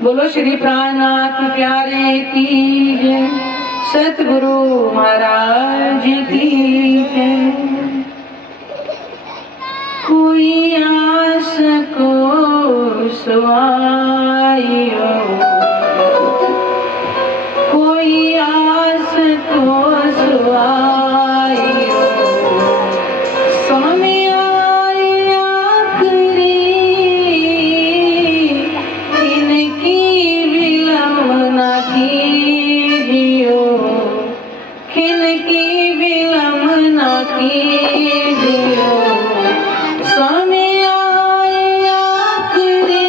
बोलो श्री प्राणनाथ प्यारे की जय, सतगुरु महाराज की जय। कोई आस को सुआयो, कोई आस को सुआयो, स्वामी आए आखरी, इनकी विलंबना कीजियो, किनकी विलंबना कीजियो, स्वामी आए आखरी,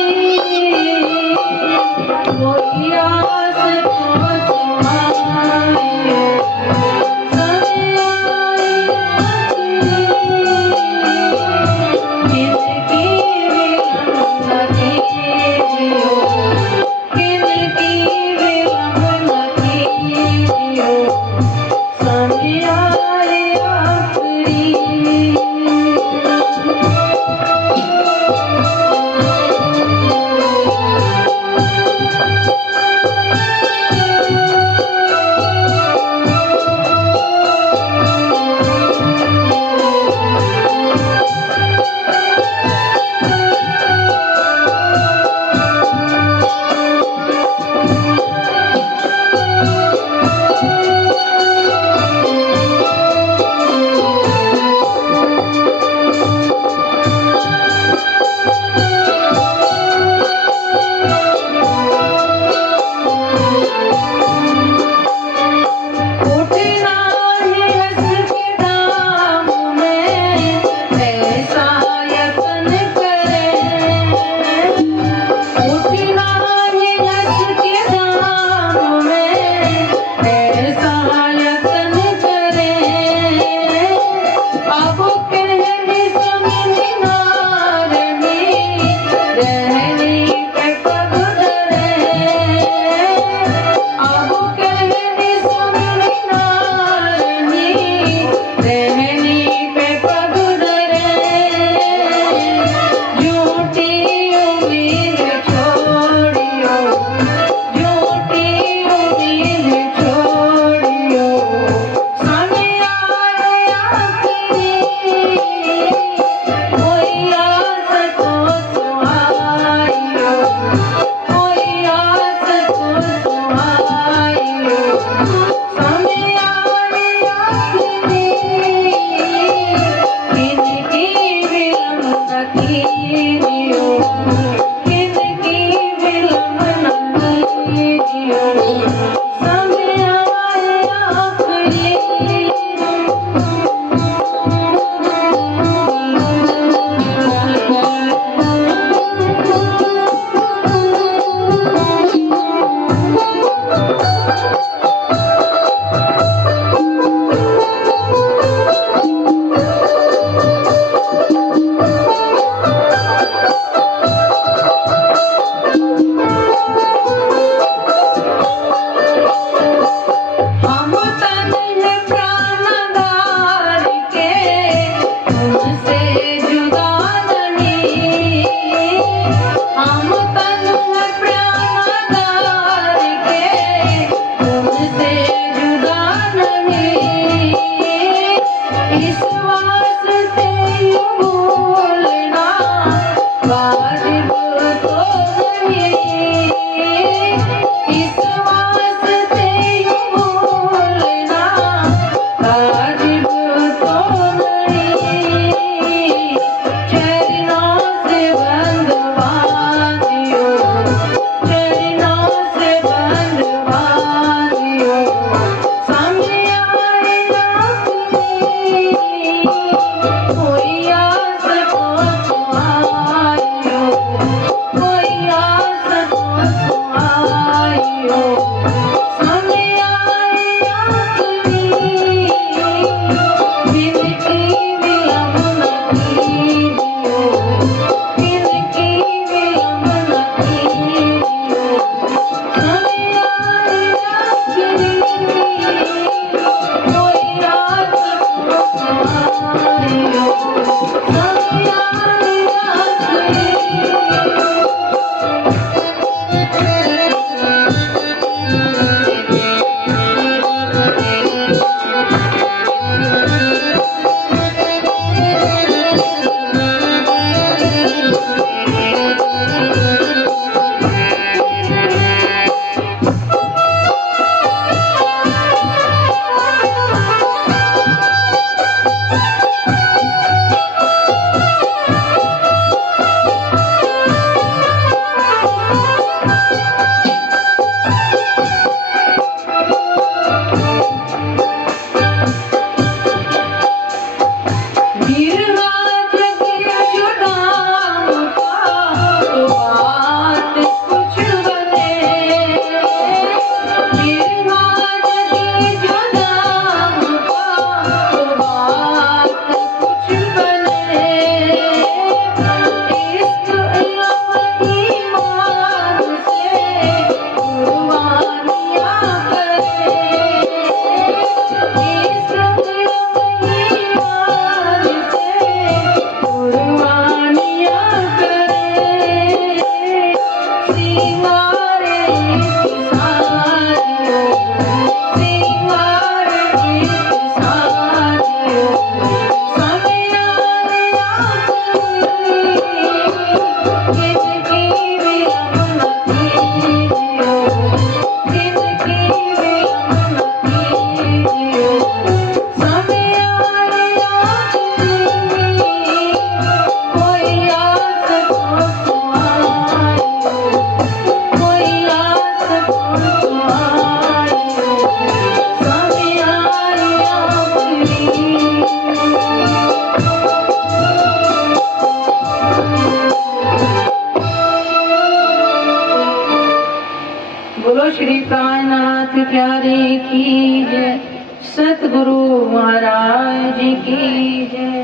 बोलो श्री प्राणनाथ प्यारे की जय, सतगुरु महाराज की जय।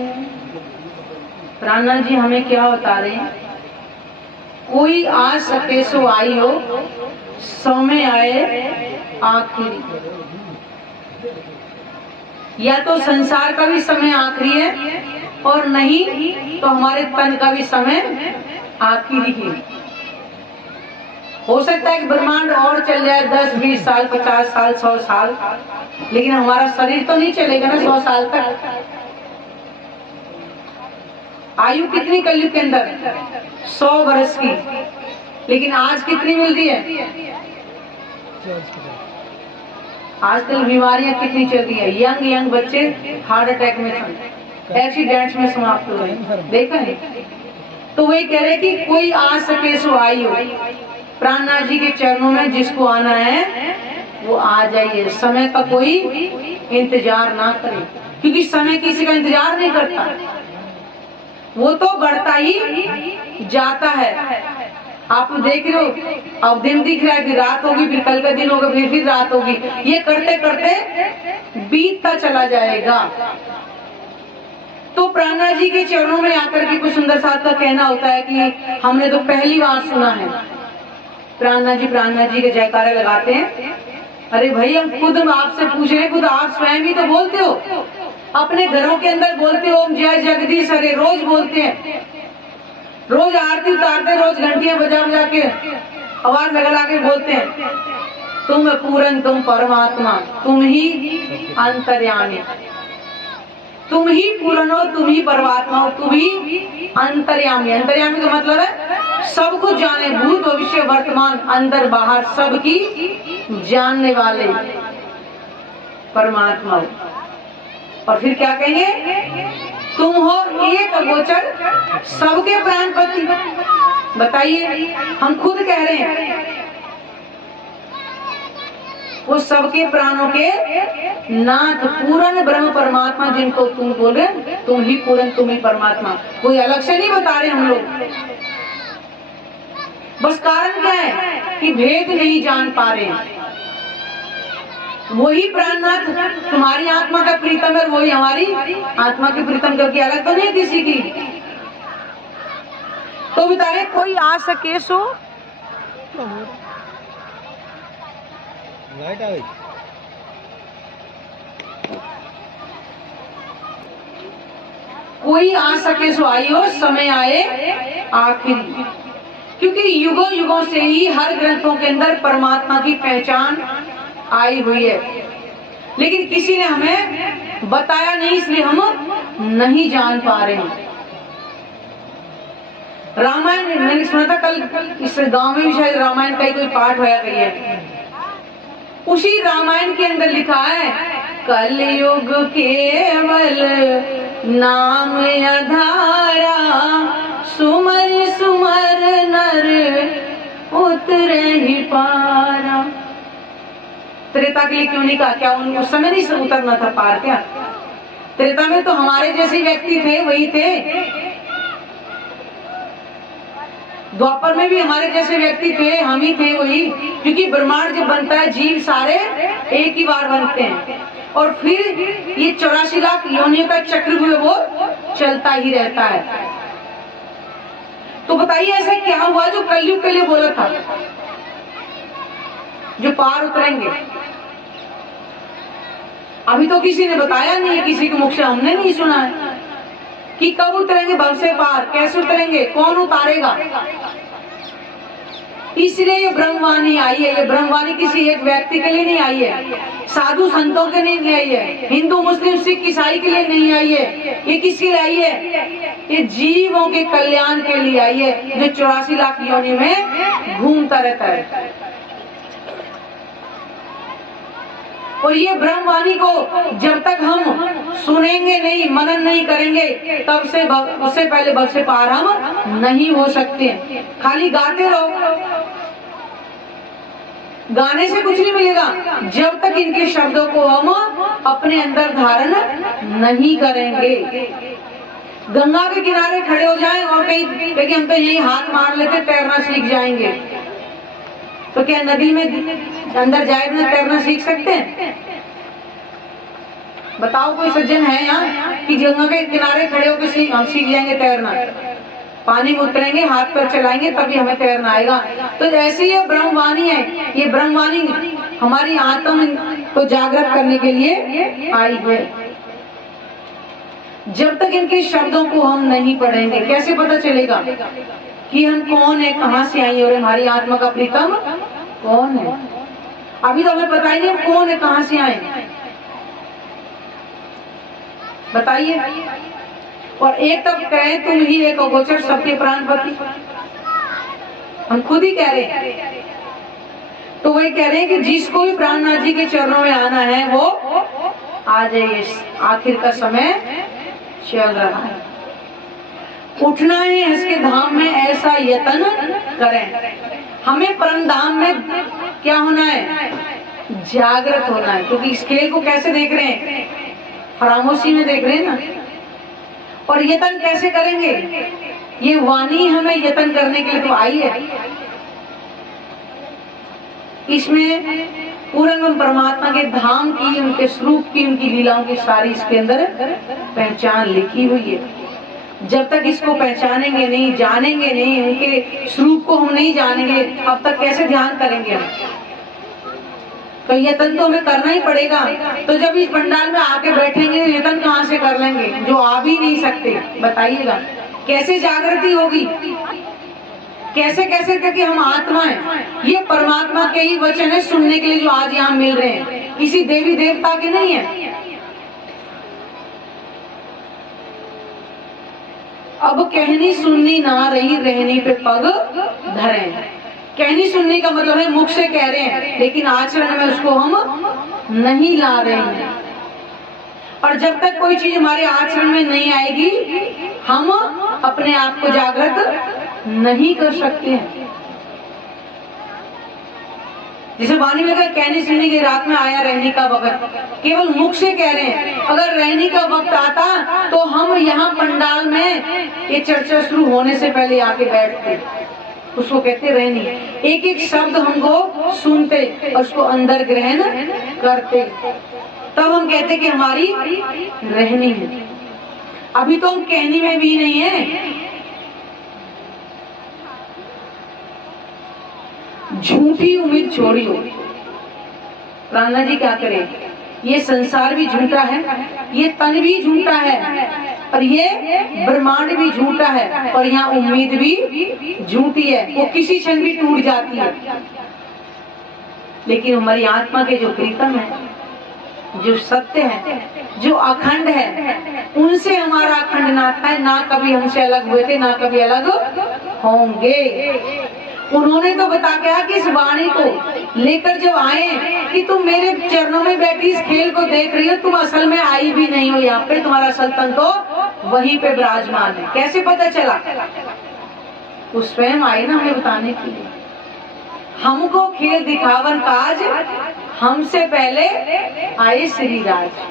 प्राणनाथ जी हमें क्या बता रहे हैं? कोई आ सके सो आई हो, समय आए आखिरी। या तो संसार का भी समय आखिरी है, और नहीं तो हमारे तन का भी समय आखिरी ही। हो सकता है कि ब्रह्मांड और चल जाए 10, 20 साल, 50 साल, 100 साल, लेकिन हमारा शरीर तो नहीं चलेगा ना 100 साल तक। आयु कितनी कलयुग के अंदर? 100 वर्ष की। लेकिन आज कितनी मिल रही है? आजकल बीमारियां कितनी चल रही है। यंग यंग बच्चे हार्ट अटैक में, एक्सीडेंट्स में समाप्त हो रहे हैं, देखा है। तो वही कह रहे कि कोई आ सके सो आई हो। प्राणनाथ जी के चरणों में जिसको आना है वो आ जाइए। समय का कोई इंतजार ना करे, क्योंकि समय किसी का इंतजार नहीं करता, वो तो बढ़ता ही जाता है। आप देख रहे हो, अब दिन दिख रहा है, फिर रात होगी, फिर कल का दिन होगा, फिर रात होगी। ये करते करते बीतता चला जाएगा। तो प्राणनाथ जी के चरणों में आकर के कुछ सुंदर साथ का कहना होता है कि हमने तो पहली बार सुना है। प्राणनाथ जी के जयकारे लगाते हैं। अरे भाई, हम खुद आपसे पूछ रहे हैं, खुद आप स्वयं ही तो बोलते हो, अपने घरों के अंदर बोलते हो ओम जय जगदीश हरे, रोज बोलते हैं, रोज आरती उतारते, रोज घंटियां बजा बजा के आवाज लगा के बोलते हैं, तुम पूर्ण, तुम परमात्मा, तुम ही अंतर्यामी, तुम ही पूर्ण हो, तुम ही परमात्मा हो, तुम ही अंतर्यामी। अंतर्यामी का मतलब है सब कुछ जाने, भूत भविष्य वर्तमान अंदर बाहर सबकी जानने वाले परमात्मा हो। और फिर क्या कहेंगे? तुम हो एक अगोचर सबके प्राणपति। बताइए, हम खुद कह रहे हैं वो सबके प्राणों के नाथ, पूर्ण ब्रह्म परमात्मा, जिनको तुम बोले तुम ही पूर्ण, तुम ही परमात्मा। कोई अलग से नहीं बता रहे हम लोग। बस कारण क्या है कि भेद नहीं जान पा रहे। वही प्राणनाथ तुम्हारी आत्मा का प्रीतम है, वही हमारी आत्मा की प्रीतम, क्योंकि अलग तो नहीं किसी की। तो बता रहे कोई आ सके सो कोई आ सके सो आई हो, समय आए आखिरी। क्योंकि युगों युगों से ही हर ग्रंथों के अंदर परमात्मा की पहचान आई हुई है, लेकिन किसी ने हमें बताया नहीं, इसलिए हम नहीं जान पा रहे हैं। रामायण मैंने सुना था कल, इस गांव में भी शायद रामायण का ही कोई पाठ होया गई है। उसी रामायण के अंदर लिखा है, कलयुग केवल नाम आधारा, सुमर सुमर नर उतरे ही पारा। त्रेता के लिए क्यों नहीं कहा? क्या उस समय नहीं उतरना था पार? क्या त्रेता में तो हमारे जैसे व्यक्ति थे, वही थे। द्वापर में भी हमारे जैसे व्यक्ति थे, हम ही थे, वही। क्योंकि ब्रह्मांड जब बनता है, जीव सारे एक ही बार बनते हैं, और फिर ये 84 लाख योनियों का चक्र भी वो चलता ही रहता है। तो बताइए ऐसा क्या हुआ जो कलयुग के लिए बोला था, जो पार उतरेंगे? अभी तो किसी ने बताया नहीं है, किसी के मुख से हमने नहीं सुना है कि कब उतरेंगे भव से पार, कैसे उतरेंगे, कौन उतारेगा। इसलिए ये ब्रह्मवाणी आई है। ये ब्रह्मवाणी किसी एक व्यक्ति के लिए नहीं आई है, साधु संतों के लिए नहीं आई है, हिंदू मुस्लिम सिख ईसाई के लिए नहीं आई है। ये किसके लिए आई है? ये जीवों के कल्याण के लिए आई है, जो 84 लाख योनि में घूमता रहता है। और ये ब्रह्मवाणी को जब तक हम सुनेंगे नहीं, मनन नहीं करेंगे, तब से उससे पहले भव से पार हम नहीं हो सकते। खाली गाते रहो, गाने से कुछ नहीं मिलेगा जब तक इनके शब्दों को हम अपने अंदर धारण नहीं करेंगे। गंगा के किनारे खड़े हो जाएं और कहीं हम तो यही हाथ मार लेते, तैरना सीख जाएंगे, तो क्या नदी में अंदर जाए बिना तैरना सीख सकते हैं? बताओ कोई सज्जन है यहाँ कि गंगा के किनारे खड़े होकर हम सीख जाएंगे तैरना? पानी में उतरेंगे, हाथ पर चलाएंगे, तभी हमें तैरना आएगा। तो ऐसे ये ब्रह्मवाणी है, ये ब्रह्मवाणी हमारी आत्मा को जागृत करने के लिए आई है। जब तक इनके शब्दों को हम नहीं पढ़ेंगे कैसे पता चलेगा कि हम कौन है, कहाँ से आई और हमारी आत्मा का प्रीतम कौन है? अभी तो हमें पता ही नहीं हम कौन है, कहाँ से आए, बताइए। और एक तब कहे तुम ही एक अगोचर सबके प्राणपति, हम खुद ही कह रहे हैं। तो वही कह रहे हैं कि जिसको भी प्राणनाथ जी के चरणों में आना है वो आ जाइए, आखिर का समय चल रहा है। उठना है इसके धाम में ऐसा यत्न करें। हमें परम धाम में क्या होना है? जागृत होना है। क्योंकि इस खेल को कैसे देख रहे हैं? फरामोशी में देख रहे हैं ना। और यत्न कैसे करेंगे? ये वाणी हमें यत्न करने के लिए तो आई है। इसमें पूर्ण परमात्मा के धाम की, उनके स्वरूप की, उनकी लीलाओं की सारी इसके अंदर पहचान लिखी हुई है। जब तक इसको पहचानेंगे नहीं, जानेंगे नहीं, उनके स्वरूप को हम नहीं जानेंगे, अब तक कैसे ध्यान करेंगे हम? तो यत्न तो हमें करना ही पड़ेगा। तो जब इस पंडाल में आके बैठेंगे यत्न कहाँ से कर लेंगे जो आ भी नहीं सकते? बताइएगा कैसे जागृति होगी? कैसे कैसे तक कि हम आत्मा है, ये परमात्मा के ही वचन है सुनने के लिए जो आज यहाँ मिल रहे हैं, किसी देवी देवता के नहीं है। अब कहनी सुननी ना रही, रहनी पे पग धरे। कहनी सुनने का मतलब है मुख से कह रहे हैं लेकिन आचरण में उसको हम नहीं ला रहे हैं। और जब तक कोई चीज हमारे आचरण में नहीं आएगी हम अपने आप को जागृत नहीं कर सकते हैं। जिसे वाणी में कहा कहनी सुनने की रात में आया रहने का वक्त, केवल मुख से कह रहे हैं। अगर रहने का वक्त आता तो हम यहाँ पंडाल में ये चर्चा शुरू होने से पहले आके बैठते, उसको कहते रहनी। एक एक शब्द हमको सुनते और उसको अंदर ग्रहण करते, तब हम कहते कि हमारी रहनी है। अभी तो हम कहनी में भी नहीं है। झूठी उम्मीद छोड़ी हो। प्राणनाथ जी क्या करें? ये संसार भी झूठा है, ये तन भी झूठा है, और ये ब्रह्मांड भी झूठा है, और यहाँ उम्मीद भी झूठी है। वो किसी क्षण भी टूट जाती है। लेकिन हमारी आत्मा के जो प्रीतम है, जो सत्य है, जो अखंड है, उनसे हमारा अखंड नाता है। ना कभी हमसे अलग हुए थे, ना कभी अलग होंगे। उन्होंने तो बता गया कि इस वाणी को लेकर जब आए कि तुम मेरे चरणों में बैठी इस खेल को देख रही हो, तुम असल में आई भी नहीं हो यहाँ पे, तुम्हारा असल तन तो वहीं पे विराजमान है। कैसे पता चला? वो स्वयं आए ना हमें बताने के लिए। हमको खेल दिखावन काज हमसे पहले आए श्री राज।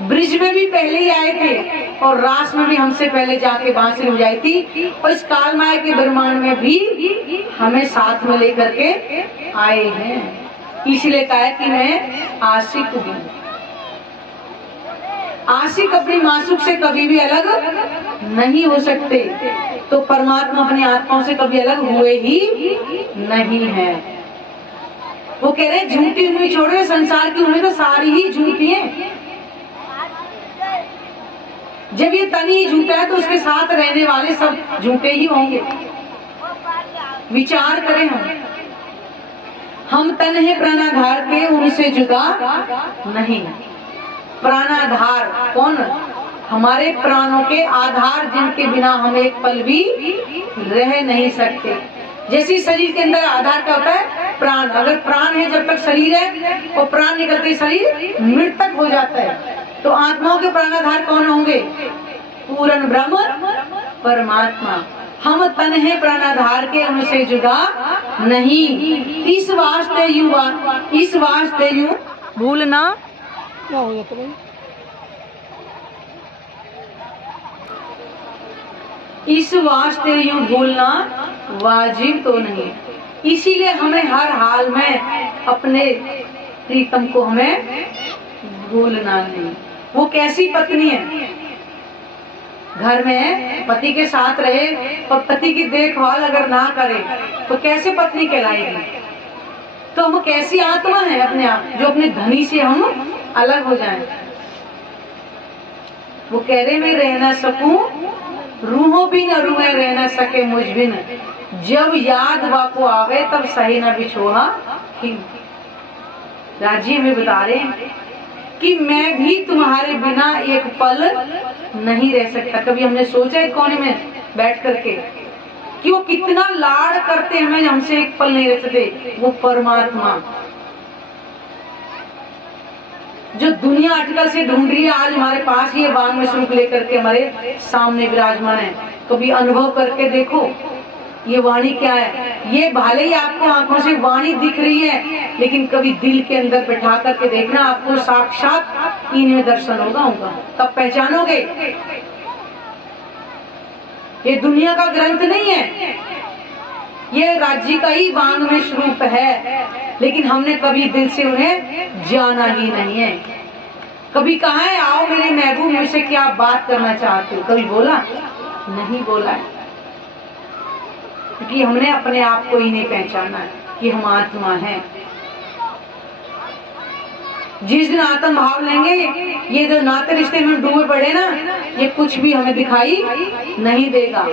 ब्रिज में भी पहले ही आए थे और रास में भी हमसे पहले जाके बांसुरी बजाई थी, और इस काल माया के ब्रह्मांड में भी हमें साथ में लेकर के आए हैं। इसलिए कहा है कि मैं आशिक हूँ। आशिक अपनी मासूक से कभी भी अलग नहीं हो सकते, तो परमात्मा अपनी आत्माओं से कभी अलग हुए ही नहीं है। वो कह रहे झूठी उम्मीद छोड़ो, संसार की उम्मीद तो सारी ही झूठी है। जब ये तन ही झूठा है तो उसके साथ रहने वाले सब झूठे ही होंगे। विचार करें हम तन है प्राणाधार के, उनसे जुदा नहीं। प्राणाधार कौन? हमारे प्राणों के आधार, जिनके बिना हम एक पल भी रह नहीं सकते। जैसे शरीर के अंदर आधार क्या होता है? प्राण। अगर प्राण है जब तक शरीर है, और प्राण निकलते शरीर मृतक हो जाता है। तो आत्माओं के प्राणाधार कौन होंगे? पूर्ण ब्रह्म परमात्मा। हम तन है प्राणाधार के, उनसे जुदा नहीं। इस वास्ते यू भूलना क्या हो जाता भाई? इस वास्ते यूं भूलना वाजिब तो नहीं। इसीलिए हमें हर हाल में अपने प्रीतम को हमें भूलना नहीं। वो कैसी पत्नी है, घर में पति के साथ रहे और पति की देखभाल अगर ना करे तो कैसे पत्नी कहलाएगी। तो हम कैसी आत्मा है अपने आप, जो अपने धनी से हम अलग हो जाएं। वो कह रहे मैं रह ना सकूं, रूहों भी न रूहे रह ना सके मुझ बिन, जब याद वाको आवे तब सही न बिछोहा खिन। राजी में बता रहे हैं कि मैं भी तुम्हारे बिना एक पल नहीं रह सकता। कभी हमने सोचा है कोने में बैठ करके कि वो कितना लाड़ करते हमें, हमसे एक पल नहीं रह सकते। वो परमात्मा जो दुनिया अटकल से ढूंढ रही है, आज हमारे पास ये वांग में स्वरूप लेकर के हमारे सामने विराजमान है। कभी अनुभव करके देखो ये वाणी क्या है। ये भले ही आपको आंखों से वाणी दिख रही है, लेकिन कभी दिल के अंदर बैठा करके देखना, आपको साक्षात इनमें दर्शन होगा, तब पहचानोगे। ये दुनिया का ग्रंथ नहीं है, ये राज्य का ही वांग में स्वरूप है, लेकिन हमने कभी दिल से उन्हें जाना ही नहीं है। कभी कहा है आओ मेरे महबूब मुझसे क्या बात करना चाहते हो, कभी बोला नहीं बोला है, क्योंकि हमने अपने आप को ही नहीं पहचाना है कि हम आत्मा हैं। जिस दिन आत्म भाव लेंगे, ये जो नाते रिश्ते में डूबे पड़े ना, ये कुछ भी हमें दिखाई नहीं देगा।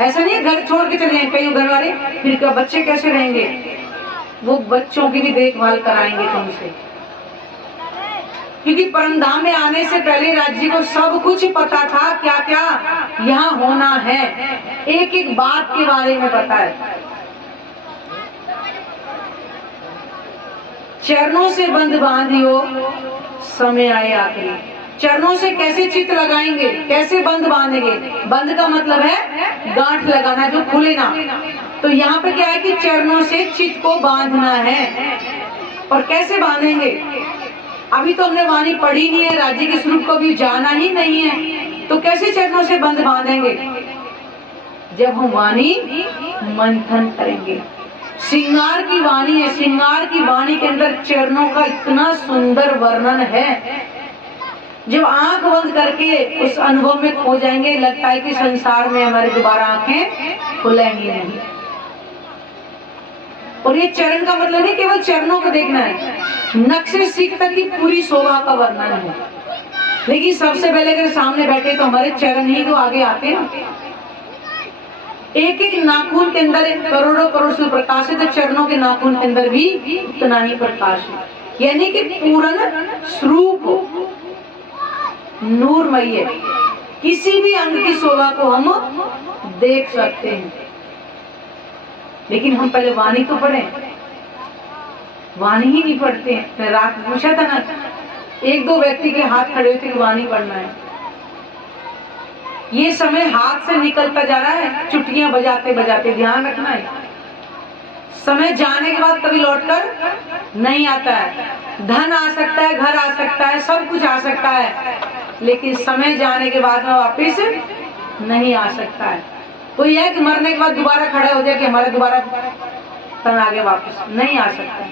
ऐसा नहीं है घर छोड़ के चले कई घर वाले, फिर क्या बच्चे कैसे रहेंगे, वो बच्चों की भी देखभाल कराएंगे तुमसे, क्योंकि परमधाम में आने से पहले राज्य को सब कुछ पता था, क्या क्या यहाँ होना है, एक एक बात के बारे में पता है। चरणों से बंध बांधियो समय आए आखिरी। चरणों से कैसे चित्त लगाएंगे, कैसे बंध बांधेंगे। बंध का मतलब है गांठ लगाना, जो खुले ना। तो यहाँ पे क्या है कि चरणों से चित्त को बांधना है। और कैसे बांधेंगे, अभी तो हमने वाणी पढ़ी नहीं है, राज्य के स्वरूप को भी जाना ही नहीं है, तो कैसे चरणों से बंध बांधेंगे। जब हम वाणी मंथन करेंगे। श्रृंगार की वाणी है, श्रृंगार की वाणी के अंदर चरणों का इतना सुंदर वर्णन है। जब आंख बंद करके उस अनुभव में खो जाएंगे, लगता है कि संसार में हमारे दोबारा आंखें खुलेंगी नहीं। और ये चरण का मतलब नहीं केवल चरणों को देखना है, नख से सिख तक की पूरी शोभा का वर्णन है। लेकिन सबसे पहले अगर सामने बैठे तो हमारे चरण ही तो आगे आते हैं। एक एक नाखून के अंदर करोड़ों करोड़ से प्रकाश है, तो चरणों के नाखून के अंदर भी उतना ही प्रकाश है। यानी कि पूर्ण स्वरूप नूरमय है, किसी भी अंग की शोभा को हम देख सकते हैं। लेकिन हम पहले वाणी तो पढ़े, वाणी ही नहीं पढ़ते हैं। रात पूछा था ना, एक दो व्यक्ति के हाथ खड़े हुए थे, वाणी पढ़ना है। ये समय हाथ से निकलता जा रहा है, चुटकियां बजाते बजाते, ध्यान रखना है। समय जाने के बाद कभी लौटकर नहीं आता है। धन आ सकता है, घर आ सकता है, सब कुछ आ सकता है, लेकिन समय जाने के बाद में वापिस नहीं आ सकता है। कोई है कि मरने के बाद दोबारा खड़ा हो जाए कि हमारा दोबारा तन आगे वापस नहीं आ सकता।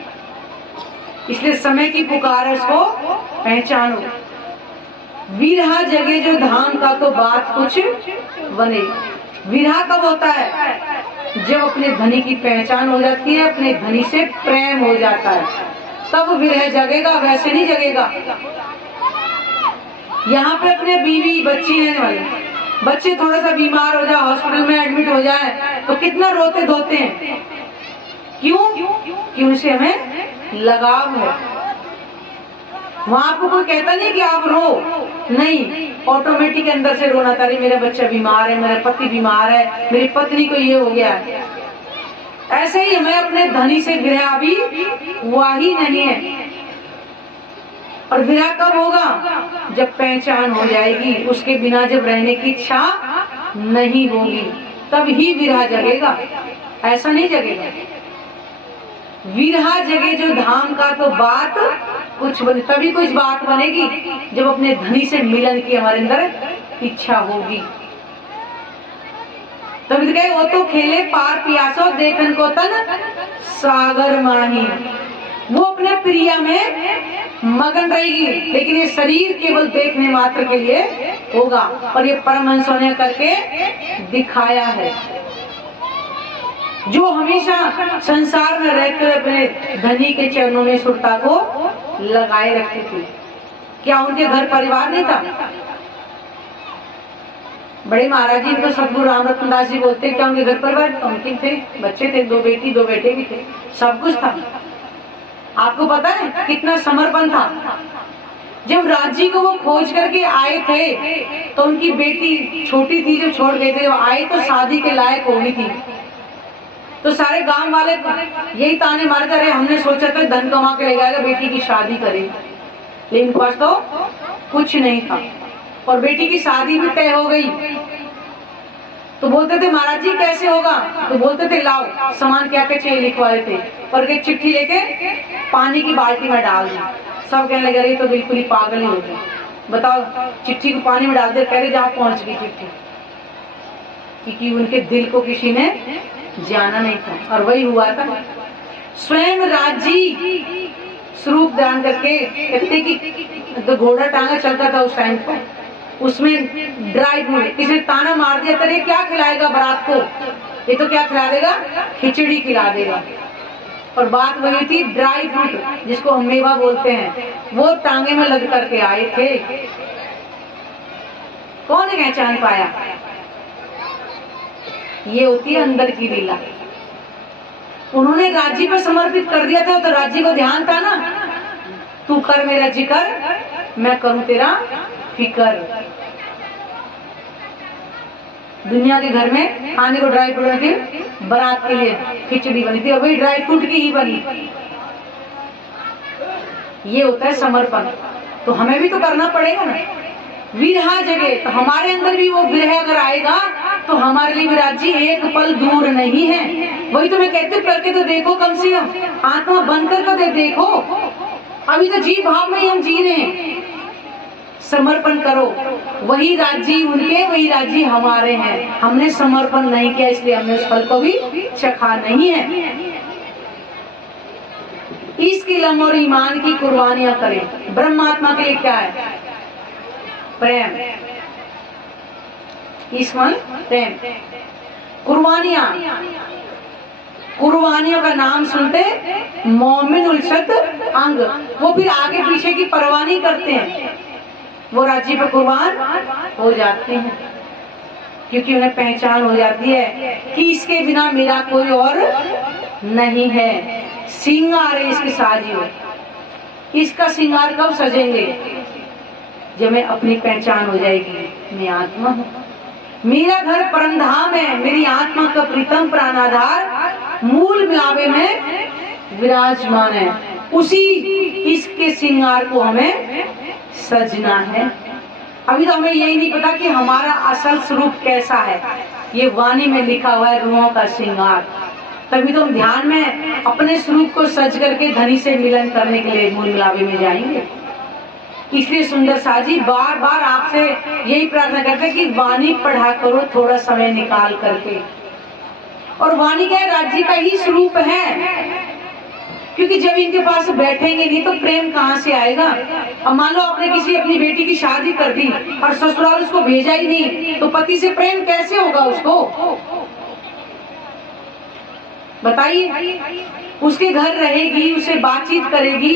इसलिए समय की पुकार है, उसको पहचानो। विरहा जगे जो धाम का तो बात कुछ बने। विरहा कब होता है, जब अपने धनी की पहचान हो जाती है, अपने धनी से प्रेम हो जाता है, तब विरह जगेगा, वैसे नहीं जगेगा। यहाँ पे अपने बीवी बच्ची रहने वाले बच्चे थोड़ा सा बीमार हो जाए, हॉस्पिटल में एडमिट हो जाए, तो कितना रोते धोते हैं। क्यों? कि उनसे हमें लगाव है। वहां आपको कोई कहता नहीं कि आप रो, नहीं, ऑटोमेटिक अंदर से रोना था, मेरा बच्चा बीमार है, मेरा पति बीमार है, मेरी पत्नी को ये हो गया है। ऐसे ही हमें अपने धनी से विरह अभी हुआ ही नहीं है। और विरह कब होगा, जब पहचान हो जाएगी, उसके बिना जब रहने की इच्छा नहीं होगी, तब ही विरह जगेगा, ऐसा नहीं जगेगा। विरहा जगे जो धाम का तो बात कुछ बने, तभी कुछ बात बनेगी जब अपने धनी से मिलन की हमारे अंदर इच्छा होगी। तभी तो कहे वो तो खेले पार पियासो देखन को तन सागर माही। वो अपने प्रिया में मगन रहेगी, लेकिन ये शरीर केवल देखने मात्र के लिए होगा। और ये परमहंसों ने करके दिखाया है। जो हमेशा संसार में रहते हुए अपने धनी के चरणों में सुरता को लगाए रखते थे। क्या उनके घर परिवार नहीं था? बड़े महाराज जी को सतगुरु रामरतन दास जी बोलते, क्या उनके घर परिवार? उनके थे, बच्चे थे, 2 बेटी 2 बेटे भी थे, सब कुछ था। आपको पता है कितना समर्पण था। जब राज्य को वो खोज करके आए थे तो उनकी बेटी छोटी थी, जब छोड़ गए थे, जब आए तो शादी के लायक हो गई थी। तो सारे गांव वाले यही ताने मारते रहे, हमने सोचा था धन कमा के ले जाएगा, बेटी की शादी करें, लेकिन पास तो कुछ नहीं था। और बेटी की शादी भी तय हो गई। तो बोलते थे महाराज जी कैसे होगा? तो बोलते थे लाओ सामान क्या क्या चाहिए, लिखवाए थे और एक चिट्ठी लेके पानी की बाल्टी में डाल दी। सब कहने लगे रही तो बिल्कुल ही पागल ही हो गई, बताओ चिट्ठी को पानी में डाल दे, कह रहे जहाँ पहुंच गई चिट्ठी, क्योंकि उनके दिल को किसी ने जाना नहीं था। और वही हुआ था। स्वयं राजी स्वरूप दान करके कहते कि तो घोड़ा टांगा चलता था उस टाइम पर, उसमें ड्राई फ्रूट, किसी ने ताना मार दिया, करे क्या खिलाएगा बारात को? ये तो क्या खिला देगा? खिचड़ी खिला देगा। और बात वही थी, ड्राई फ्रूट जिसको हम मेवा बोलते हैं, वो टांगे में लग करके आए थे। कौन है पहचान पाया? ये होती है अंदर की लीला। उन्होंने राज्य पर समर्पित कर दिया था, तो राज्य को ध्यान था ना, तू कर मेरा जिक्र, मैं करूं तेरा फिकर। दुनिया के घर में खाने को ड्राई फ्रूट की बारात के लिए खिचड़ी बनी थी, और वही ड्राई फ्रूट की ही बनी। ये होता है समर्पण। तो हमें भी तो करना पड़ेगा ना। विरहा जगह, तो हमारे अंदर भी वो विरह अगर आएगा तो हमारे लिए विराट जी एक पल दूर नहीं है। वही तो मैं कहती हूँ, करके तो देखो, कम से कम आत्मा बनकर तो देखो। अभी तो जीव भाव में ही हम जी रहे हैं। समर्पण करो, वही राज्य उनके, वही राज्य हमारे हैं। हमने समर्पण नहीं किया, इसलिए हमने उस फल को भी चखा नहीं है। इसके लम और ईमान की कुर्बानियां करें। ब्रह्मात्मा के लिए क्या है? प्रेम, ईश्वर प्रेम। कुर्बानियां, कुर्बानियों का नाम सुनते मोमिन उलझत अंग, वो फिर आगे पीछे की परवाह नहीं करते हैं, वो राज्य पे कुर्बान हो जाते हैं, क्योंकि उन्हें पहचान हो जाती है कि इसके बिना मेरा कोई और नहीं है। श्रृंगार है इसके साजियो, इसका श्रृंगार कब सजेंगे? जब मैं अपनी पहचान हो जाएगी, मैं आत्मा हूँ, मेरा घर परमधाम है, मेरी आत्मा का प्रीतम प्राणाधार मूल मिलावे में विराजमान है। उसी इसके श्रृंगार को हमें सजना है। अभी तो हमें यही नहीं पता कि हमारा असल स्वरूप कैसा है। ये वाणी में लिखा हुआ है, रूहों का श्रृंगार। तभी तो हम ध्यान में अपने स्वरूप को सज करके धनी से मिलन करने के लिए मूल मिलावे में जाएंगे। इसलिए सुंदर साजी बार बार आपसे यही प्रार्थना करते हैं कि वाणी पढ़ा करो थोड़ा समय निकाल करके। और वाणी क्या है? राज्य का ही स्वरूप है, क्योंकि जब इनके पास बैठेंगे नहीं तो प्रेम कहाँ से आएगा? अब मान लो आपने किसी अपनी बेटी की शादी कर दी और ससुराल उसको भेजा ही नहीं, तो पति से प्रेम कैसे होगा उसको? बताइए। उसके घर रहेगी, उससे बातचीत करेगी,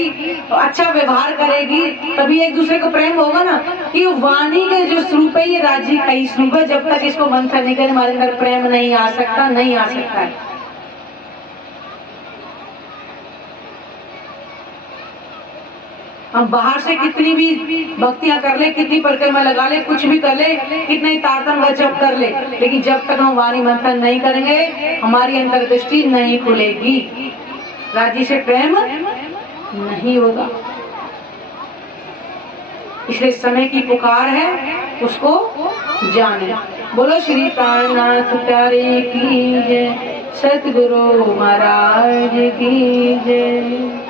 अच्छा व्यवहार करेगी, तभी एक दूसरे को प्रेम होगा ना। कि वाणी के जो स्वरूप है, ये राज्य का ही स्वरूप है। जब तक इसको मंथन नहीं करे हमारे अंदर प्रेम नहीं आ सकता, नहीं आ सकता है। हम बाहर से कितनी भी भक्तियां कर ले, कितनी परिक्रमा लगा ले, कुछ भी कर ले, कितना ही तारतम व जप कर ले, लेकिन जब तक हम वाणी मंथन नहीं करेंगे हमारी अंतर्दृष्टि नहीं खुलेगी, राज्य से प्रेम नहीं होगा। इसलिए समय की पुकार है, उसको जाने। बोलो श्री प्राणनाथ प्यारे की जय, सतगुरु महाराज की जय।